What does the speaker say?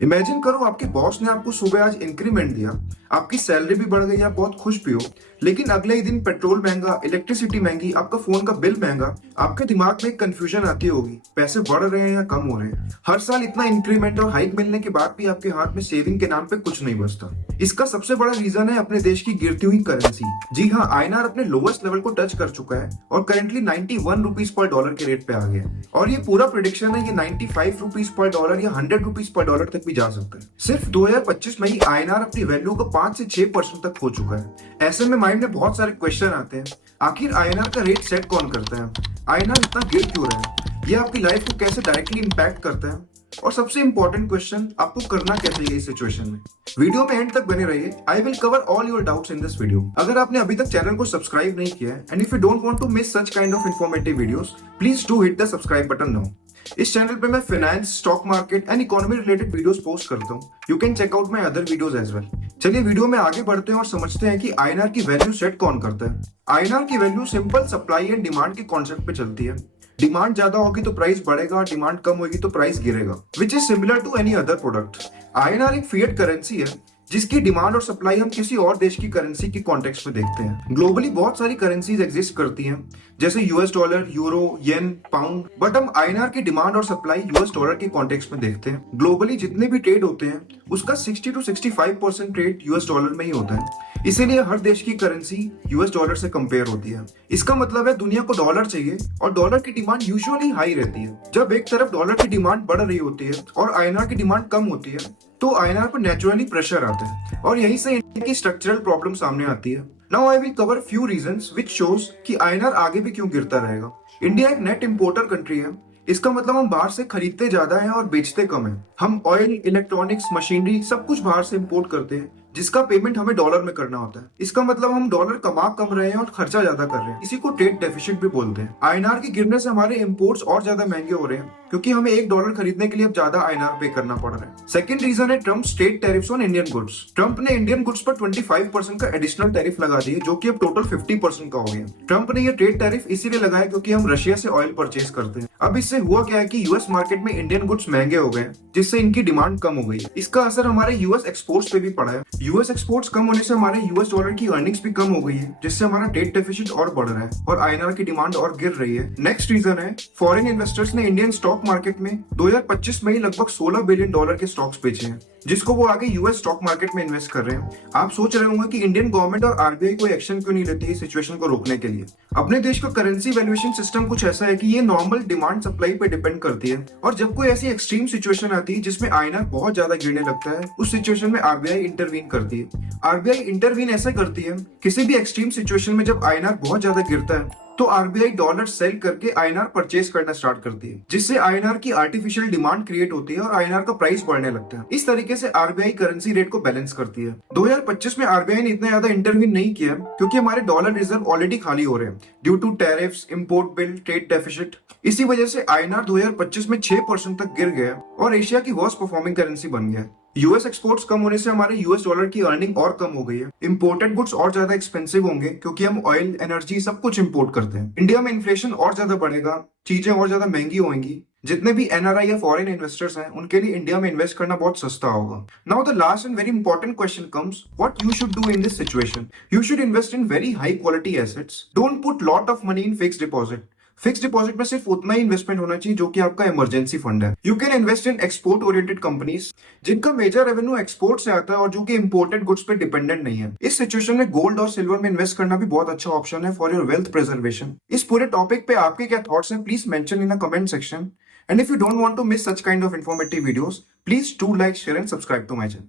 Imagine करो आपके boss ने आपको सुबह आज इंक्रीमेंट दिया, आपकी सैलरी भी बढ़ गई, आप बहुत खुश भी हो। लेकिन अगले ही दिन पेट्रोल महंगा, इलेक्ट्रिसिटी महंगी, आपका फोन का बिल महंगा। आपके दिमाग में एक कंफ्यूजन आती होगी, पैसे बढ़ रहे हैं या कम हो रहे हैं। हर साल इतना इंक्रीमेंट और हाइक मिलने के बाद भी आपके हाथ में सेविंग के नाम पे कुछ नहीं बचता। इसका सबसे बड़ा रीजन है अपने देश की गिरती हुई करेंसी। जी हाँ, आईएनआर अपने लोवेस्ट लेवल को टच कर चुका है और करेंटली 91 रुपीज पर डॉलर के रेट पे आ गया है। और ये पूरा प्रिडिक्शन है, ये 95 रुपीज पर डॉलर या 100 रुपीज पर डॉलर तक भी जा सकता है। सिर्फ 2025 में ही आईएनआर अपनी वैल्यू को 5 से 6% तक हो चुका है। ऐसे में माइंड में बहुत सारे क्वेश्चन आते हैं, आखिर आईएनआर का रेट सेट कौन करता है, आईएनआर इतना गिर क्यों रहा है, ये आपकी लाइफ को कैसे डायरेक्टली इंपैक्ट करता है, और सबसे इंपॉर्टेंट क्वेश्चन, आपको करना क्या चाहिए इस सिचुएशन में। वीडियो में एंड तक बने रहिए। I will cover all your doubts in this video. अगर आपने अभी तक चैनल को सब्सक्राइब नहीं किया है and if you don't want to miss such kind of informative videos, please do hit the subscribe button now. इस चैनल पे मैं finance, stock market and economy related videos post करता हूँ। You can check out my other videos as well. चलिए video में आगे बढ़ते हैं और समझते हैं कि आईएनआर की वैल्यू सेट कौन करता है। आईएनआर की value simple supply and demand के कॉन्सेप्ट पे चलती है। डिमांड ज्यादा होगी तो प्राइस बढ़ेगा, डिमांड कम होगी तो प्राइस गिरेगा, which is similar to any other product. INR एक फिएट करेंसी है जिसकी डिमांड और सप्लाई हम किसी और देश की करेंसी की कॉन्टेक्स्ट में देखते हैं। ग्लोबली बहुत सारी करेंसीज एग्जिस्ट करती हैं, जैसे US dollar, euro, yen, pound, but हम आईएनआर की डिमांड और सप्लाई यूएस डॉलर की कॉन्टेक्स्ट में देखते हैं। ग्लोबली जितने भी ट्रेड होते हैं उसका 60 to 65% ट्रेड यूएस डॉलर में ही होता है। इसीलिए हर देश की करेंसी यूएस डॉलर से कंपेयर होती है। इसका मतलब है दुनिया को डॉलर चाहिए और डॉलर की डिमांड यूजुअली हाई रहती है। जब एक तरफ डॉलर की डिमांड बढ़ रही होती है और आईएनआर की डिमांड कम होती है तो आईएनआर पर नेचुरली प्रेशर आता है और यहीं से इंडिया की स्ट्रक्चरल प्रॉब्लम सामने आती है। Now I will cover few reasons which shows कि आईएनआर आगे भी क्यों गिरता रहेगा। इंडिया एक नेट इंपोर्टर कंट्री है। इसका मतलब हम बाहर से खरीदते ज्यादा हैं और बेचते कम हैं। हम ऑयल, इलेक्ट्रॉनिक्स, मशीनरी सब कुछ बाहर से इंपोर्ट करते हैं जिसका पेमेंट हमें डॉलर में करना होता है। इसका मतलब हम डॉलर कमा कम रहे हैं और खर्चा ज्यादा कर रहे हैं। इसी को ट्रेड डेफिसिट भी बोलते हैं। आईएनआर के गिरने से हमारे इंपोर्ट्स और ज्यादा महंगे हो रहे हैं क्योंकि हमें $1 खरीदने के लिए अब ज्यादा आईएनआर पे करना पड़ रहा है। सेकंड रीजन है Trump state tariffs on Indian goods. Trump ने इंडियन गुड्स पर 25% का एडिशनल टैरिफ लगा दिए जो कि अब टोटल 50% का हो गया। ट्रम्प ने ये ट्रेड टैरिफ इसीलिए लगाया क्योंकि हम रशिया से ऑयल परचेज करते हैं। अब इससे हुआ क्या है कि यूएस मार्केट में इंडियन गुड्स महंगे हो गए जिससे इनकी डिमांड कम हो गई। इसका असर हमारे यूएस एक्सपोर्ट्स पे भी पड़ा है। यूएस एक्सपोर्ट्स कम होने से हमारे यूएस डॉलर की अर्निंग्स भी कम हो गई है जिससे हमारा ट्रेड डेफिसिट और बढ़ रहा है और आईएनआर की डिमांड और गिर रही है। नेक्स्ट रीजन है फॉरेन इन्वेस्टर्स ने इंडियन स्टॉक मार्केट में 2025 में ही लगभग $16 बिलियन के स्टॉक्स बेचे हैं जिसको वो आगे यूएस स्टॉक मार्केट में इन्वेस्ट कर रहे हैं। आप सोच रहे होंगे कि इंडियन गवर्नमेंट और आरबीआई कोई एक्शन क्यों नहीं लेती है सिचुएशन को रोकने के लिए। अपने देश का करेंसी वैल्यूएशन सिस्टम कुछ ऐसा है कि ये नॉर्मल डिमांड सप्लाई पे डिपेंड करती है और जब कोई ऐसी एक्सट्रीम सिचुएशन आती है जिसमें आईएनआर बहुत ज्यादा गिरने लगता है उस सिचुएशन में आरबीआई इंटरवीन करती है। आरबीआई इंटरवीन ऐसा करती है किसी भी एक्सट्रीम सिचुएशन में जब आईएनआर बहुत ज्यादा गिरता है तो आरबीआई डॉलर सेल करके आईएनआर परचेज करना स्टार्ट करती है जिससे आईएनआर की आर्टिफिशियल डिमांड क्रिएट होती है और आईएनआर का प्राइस बढ़ने लगता है। इस तरीके से आरबीआई करेंसी रेट को बैलेंस करती है। 2025 में आरबीआई ने इतना ज्यादा इंटरवीन नहीं किया क्योंकि हमारे डॉलर रिजर्व ऑलरेडी खाली हो रहे हैं due to tariffs, import bill, trade deficit. इसी वजह से आईएनआर 2025 में 6% तक गिर गया और एशिया की वर्स्ट परफॉर्मिंग करेंसी बन गया। यूएस एक्सपोर्ट्स कम होने से हमारे यूएस डॉलर की अर्निंग और कम हो गई है। इंपोर्टेड गुड्स और ज्यादा एक्सपेंसिव होंगे क्योंकि हम ऑयल, एनर्जी सब कुछ इंपोर्ट करते हैं। इंडिया में इन्फ्लेशन और ज्यादा बढ़ेगा, चीजें और ज्यादा महंगी होंगी। जितने भी एनआरआई या फॉरेन इन्वेस्टर्स हैं उनके लिए इंडिया में इन्वेस्ट करना बहुत सस्ता होगा। Now the last and very important question comes, what you should do in this situation. You should invest in very high quality assets. Don't put lot of money in fixed deposit. Fix deposit में सिर्फ उतना ही investment होना चाहिए जो कि आपका emergency fund है। You can invest in export oriented companies जिनका मेजर रेवेन्यू एक्सपोर्ट से आता है और जो कि इंपोर्टेड गुड्स पे डिपेंडेंट नहीं है। इस सिचुएशन में गोल्ड और सिल्वर में इन्वेस्ट करना भी बहुत अच्छा ऑप्शन है फॉर योर वेल्थ प्रिजर्वेशन। इस पूरे टॉपिक पे आपके क्या थॉट्स हैं, please mention in the comment section. And if you don't want to miss such kind of informative videos, please do like, share and subscribe to my channel.